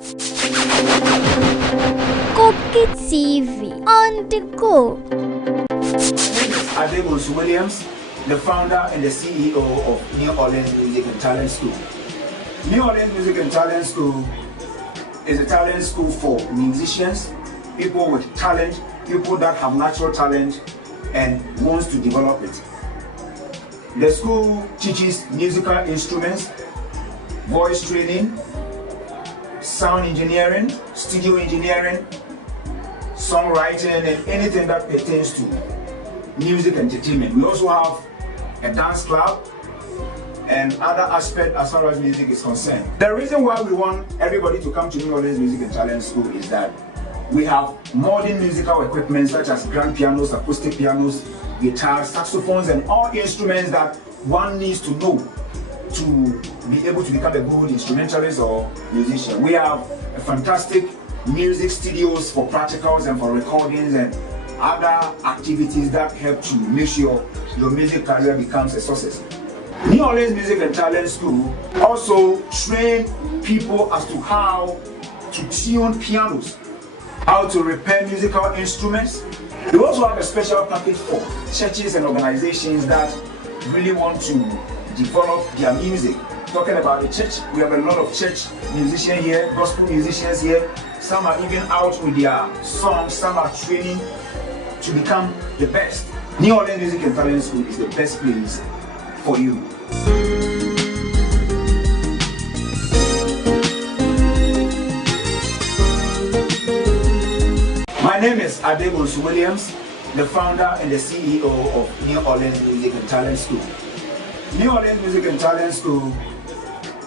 Gogi TV on the go. Adwoa Achiaa, the founder and the CEO of New Orleans Music and Talent School. New Orleans Music and Talent School is a talent school for musicians, people with talent, people that have natural talent and wants to develop it. The school teaches musical instruments, voice training, sound engineering, studio engineering, songwriting, and anything that pertains to music entertainment. We also have a dance club and other aspects as far as music is concerned. The reason why we want everybody to come to New Orleans Music and Talent School is that we have modern musical equipment such as grand pianos, acoustic pianos, guitars, saxophones, and all instruments that one needs to know to be able to become a good instrumentalist or musician. We have a fantastic music studios for practicals and for recordings and other activities that help to make sure your music career becomes a success. New Orleans Music and Talent School also train people as to how to tune pianos, how to repair musical instruments. We also have a special package for churches and organizations that really want to develop their music. Talking about the church, we have a lot of church musicians here, gospel musicians here. Some are even out with their songs, some are training to become the best. New Orleans Music and Talent School is the best place for you. My name is Adwoa Achiaa, the founder and the CEO of New Orleans Music and Talent School. New Orleans Music and Talent School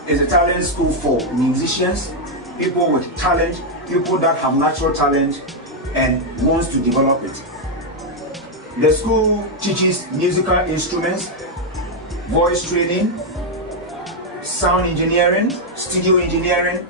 is a talent school for musicians, people with talent, people that have natural talent and wants to develop it. The school teaches musical instruments, voice training, sound engineering, studio engineering.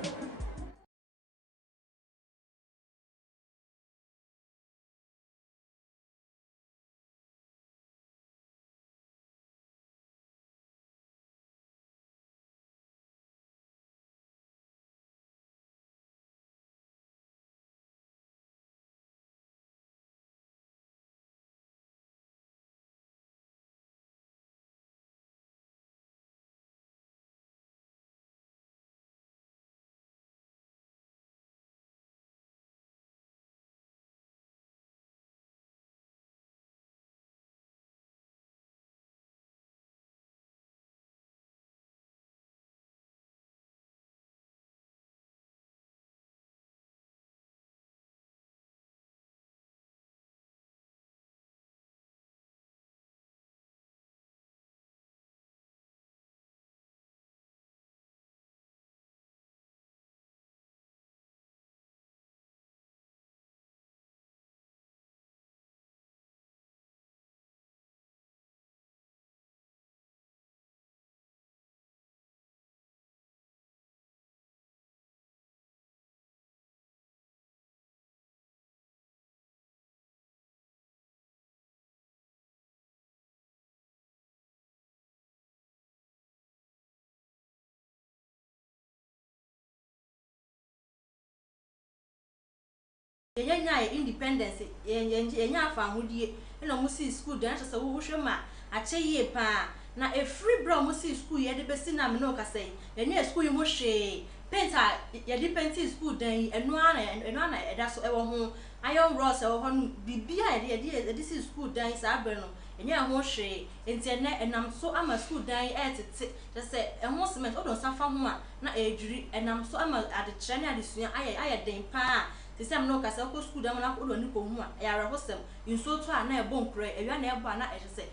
Yenya independence yenya afahudie na musi school dan so wo hwema ache ye pa na a free bro musi school ye de besi na me no kasai yenya school mo hwe penta ye de penti school dan eno ana eda so ewo ho iron rods ewo ho bibia ye de school dan sa abre no yenya ho hwe enti na enam so ama school dan etete se ehho cement odon safa ho a na ejuri enam so ama ade kire na ade sua aye den pa the same no kasa ko school dem na ko do ni ko hu a ya rahosem inso to a na e bon kure ewia na e bo na e se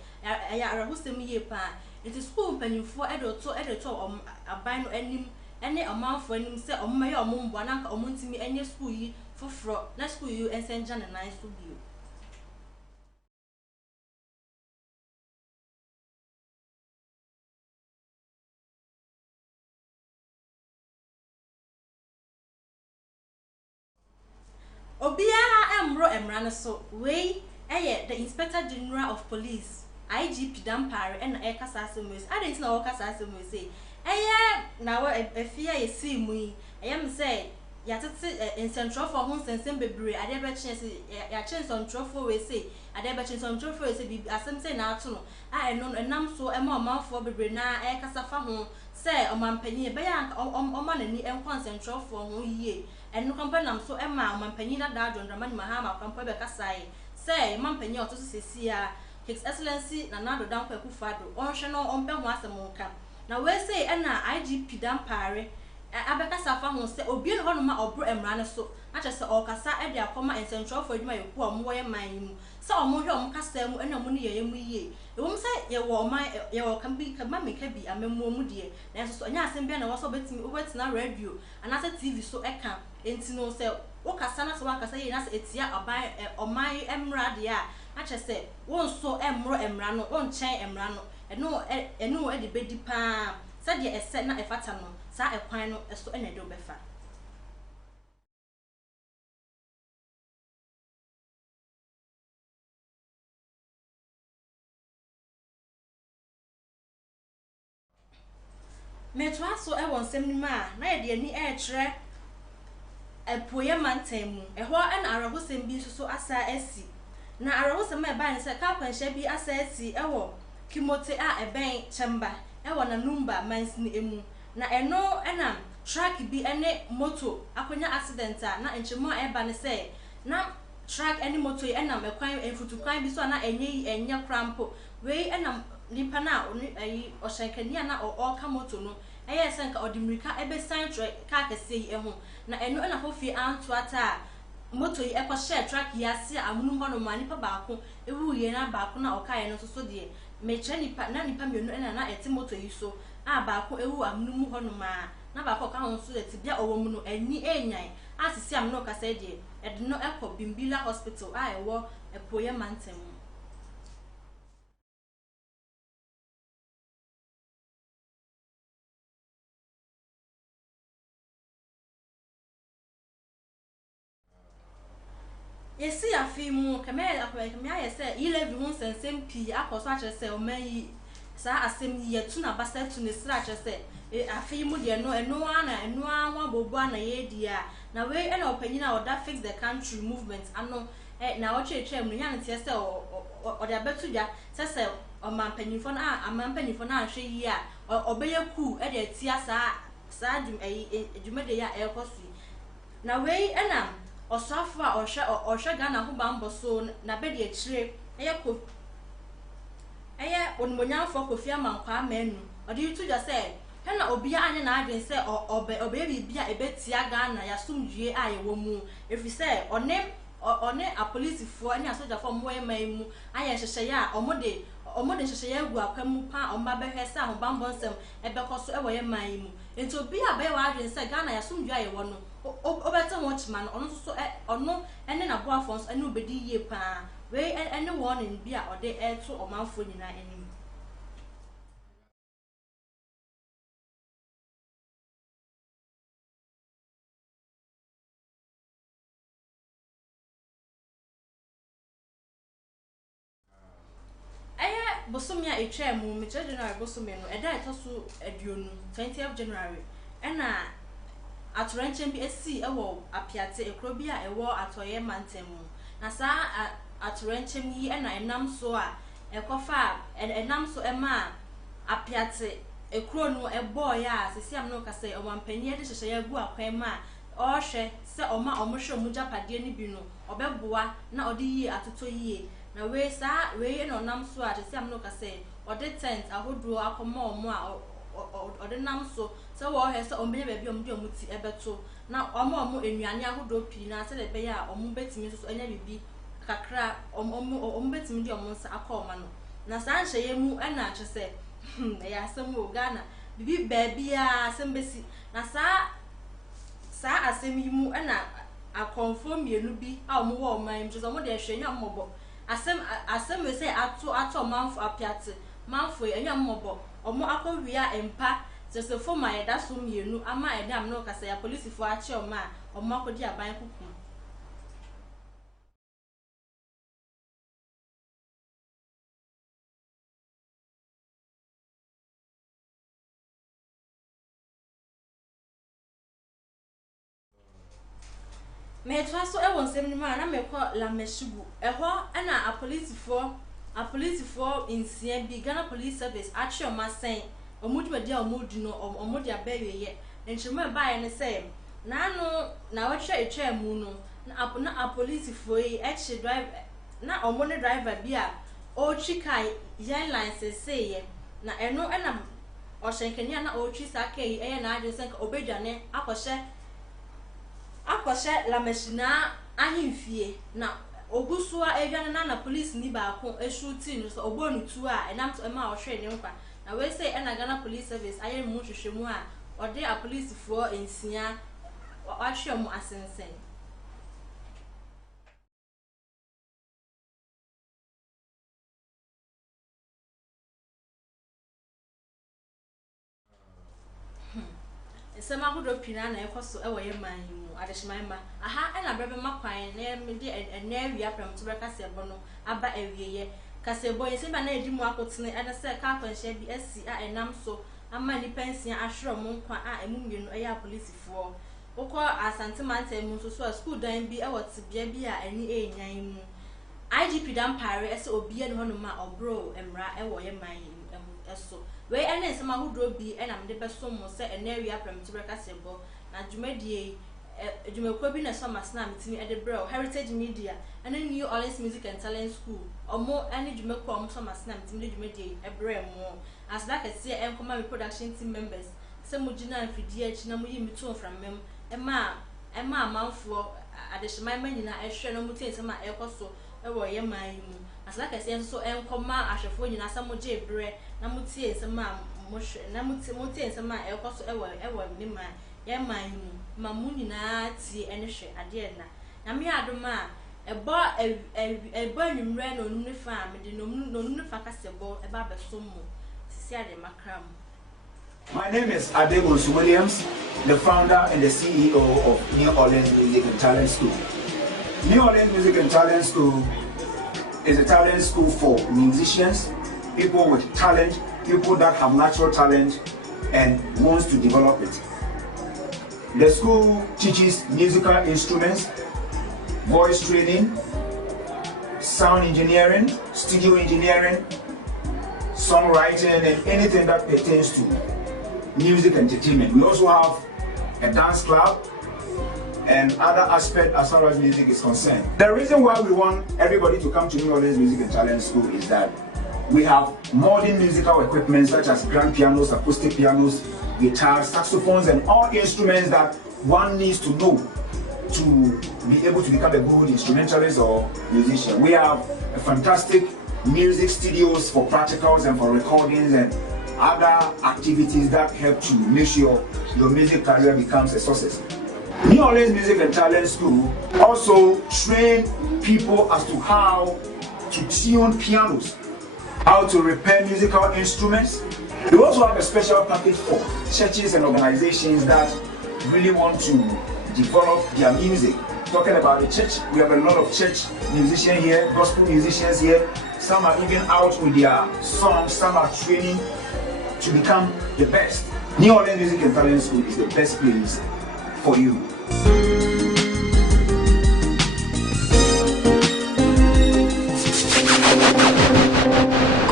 ya rahosem ye pa it is school panyimfo e do to aban no anim ene amanfo anim se omma ye omombo na nka omontimi enye school yi foforo na school yi ensenja na nan so bio. Obiara emra so we the Inspector General of Police IGP Dampare and kasa asemos adent na wo kasa asemos say na wo afia ye si mu yi am say ya tete in central for hon sense bebre ade be chese ya chen central for we say ade be chen central for we say bi asem say na ato no a eno enam so e ma omanfo bebre na e kasa fa ho say omampanyin be ya oma nani enkon central for ho yie eno kampa nam so e ma omampanyin na da adwondra ma ma kampa be kasa e say mampanyin oto so sesia His Excellency Nana Dankwa Akufo-Addo onhwe no ompe ho asem nka na we say e na IGP dampare abekasa fa ho se obi no hono ma obro emra ne so na chese okasa e de akoma central for adwuma yeku omo ye man mu se omo hwe omo kasa mu ena mu ne ye mu yie e wom se ye wo man ye wo kambi kama me ka bi amemmo mu de na so nya asem bia na wo so betimi obetina radio anase TV so eka enti no se wo kasa na so wakasa ye na se etia oban oman emra de a na chese won so emro emra no won chen emra no eno e de bedi pa se de ese na efata no sa ekwan no eso ena de obefa metwa so e won sem ni ma na ye de ani e kire epoye mantam eho ena arahosem bi so asa asi na arahosem e ba ne se ka kwansha bi asa asi ewo kimote a eben chamba ewo na number mansini emu na eno ena truck bi ene moto akonya accident a na enchemo e ba ne se na truck ene moto ena mekwan enfutu kwan bi so na enye krampo we ena nipa na ayi oshenkania na o ka moto no eye senka odimirika ebe santre ka kese yi eho na eno na fofi anto ata moto yi ekwa share truck yi ase amunu ho no ma nipa baako ewu ye na baako na okaye no so de meche nipa na nipa mienu na eti moto yi so a baako ewu amunu mu ho no ma na baako ka ho so de tibia owo mu no ani enyan asisi amunu ka se de ede no ekọ Bimbila Hospital a ewo epoye mantem yesi afimu kame ayese ilevi hun sensem pi akoso achese omayi sa asem yetu na basetu ne sira achese afimu de no eno anwa bobo ana yedia na we ena opanyina oda fix the country movement ano na o cheche mu nya nte se o de abetuja sese omampanyifo na amampanyifo na ahwe yi a obeye ku e de tia sa dwumede ya ekosu na we ena osafo a ohwe Ghana ho bambo so na be de akire eye onmonyamfo Kofi Amankwa amenu odi yutuja se he na obi anye na adwen se obe bibia ebetia Ghana ya sumdue a ye wo mu efi se one a police fo anya soldier fo mo ye man mu anye hyehye ya omode hyehye ya gu akwamu pa omba behwe se ho bambo nsem ebekoso ewo ye man mu enti obi abe wa adwen se Ghana ya sumdue a ye wo no obeta ho chima no ono so ono ene na boafo so ene obedi yie pa we ene warning bi a ode eto omanfo nyina enim bosomia etwa mu me January bosomia no eda etoso aduonu 20th January ena atoranchen bi esi ewo apiate ekro bi a ewo atoye mantem na sa atoranchen yi ena enam so a ekofa enam so ema apiate ekro no ebo ya sesiam no kase omampani de hyehye ya gu akwan ma ohwe se oma omohwe omujapade ni bi no obeboa na ode yi atoto yi na we sa we no nam so a sesiam no kase ode tent ahodo akoma omo a ode nam so se wo he se omenye ba bi omde omuti ebeto na omo enuane ahodo pi na se de be ya omo betimi so enya bibi kakra omo betimi de omo nsa akoma no na sa nhye mu na kyese ya asem wo Ghana bibi baabia asem besi na sa asem yi mu na akonfo mienu bi a omo wo man kyese omo de hwenya mmobo asem we say ato manfo apiate manfo enya mmobo omo akowia empa sese fo ma yeda so mienu ama edam no kasa ya police fo achi omo akodi aban kuku Me twa so e won sem ni ma na me ko la meshibu eho na a police for in bi Ghana Police Service Achiaa Oyiakwan omudumadi a omudu no omudi abeyeye enchima ba ye ne say na no na wacha echa mu no na a police for e drive na omone driver bi a o chikai yen license say ye na eno na o shenkenia na o chi sakai e na adu senka obedwane akoshe la machina ahimfie na ogusua edwane na police ni ba ko eshuti no so obonu tu a enam to ema o hwe ne nkwa na we say na Ghana Police Service aye mu hwehwemu a ode a police for ensia wa hwe mu asensen. Sama hudo pina na ekoso e woye man mu adehman ma aha na brebe makwan na me de ena awia pram to breka sebo no aba awieye kasebo yin se ba na edi mu akotene ena se ka kwanhia bi asi a enam so ama ni pension ahwero mu nkwa a emu mienu eya police for ukọ asante mante mu so school dan bi e wotibia bi a eni enyan mu IGP dan pare ese obi ene hono ma obro emra e woye man eso we ene nsema hudro bi ena mde beso mo se ena wi apram tibreka sebo na dwumadie dwumakwa bi na so masna mitimi ede bro Heritage Media ene New Orleans Music and Talent School omo ene dwumakwa omo so masna mitimi dwumadie ebre mo as that can see enkoma me production team members se mo gina mfidie achi na mo yi mitu from mem ema amanfo adehman manyina ehwe no mutie nsema ekoso ewo ye man mu as like I say so enkoma ahwefo nyina samo je bre na mutie nsema mo hwe na mutie nsema ekoso ewo ni man ye man mu ma mu nyina tie ene hwe ade na me adoma ebo nwumre no num ne fa me de no num ne fa kasebo eba beso mo sisi ade makram. My name is Adwoa Achiaa Williams, the founder and the CEO of New Orleans Music and Talent School. New Orleans Music and Talent School is a talent school for musicians, people with talent, people that have natural talent and wants to develop it. The school teaches musical instruments, voice training, sound engineering, studio engineering, songwriting, and anything that pertains to music entertainment. We also have a dance club and other aspects as far as music is concerned. The reason why we want everybody to come to New Orleans Music and Talent School is that we have modern musical equipment such as grand pianos, acoustic pianos, guitars, saxophones, and all instruments that one needs to know to be able to become a good instrumentalist or musician. We have a fantastic music studios for practicals and for recordings and other activities that help to make sure your music career becomes a success. New Orleans Music and Talent School also train people as to how to tune pianos, how to repair musical instruments. We also have a special package for churches and organizations that really want to develop their music. Talking about the church, we have a lot of church musicians here, gospel musicians here. Some are even out with their songs, some are training to become the best. New Orleans Music and Talent School is the best place for you.